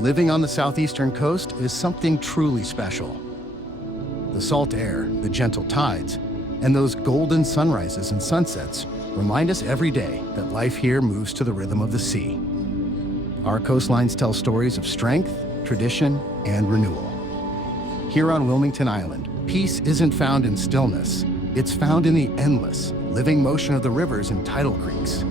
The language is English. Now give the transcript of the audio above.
living on the southeastern coast is something truly special. The salt air, the gentle tides, and those golden sunrises and sunsets remind us every day that life here moves to the rhythm of the sea. Our coastlines tell stories of strength, tradition, and renewal. Here on Wilmington Island, peace isn't found in stillness. It's found in the endless, living motion of the rivers and tidal creeks.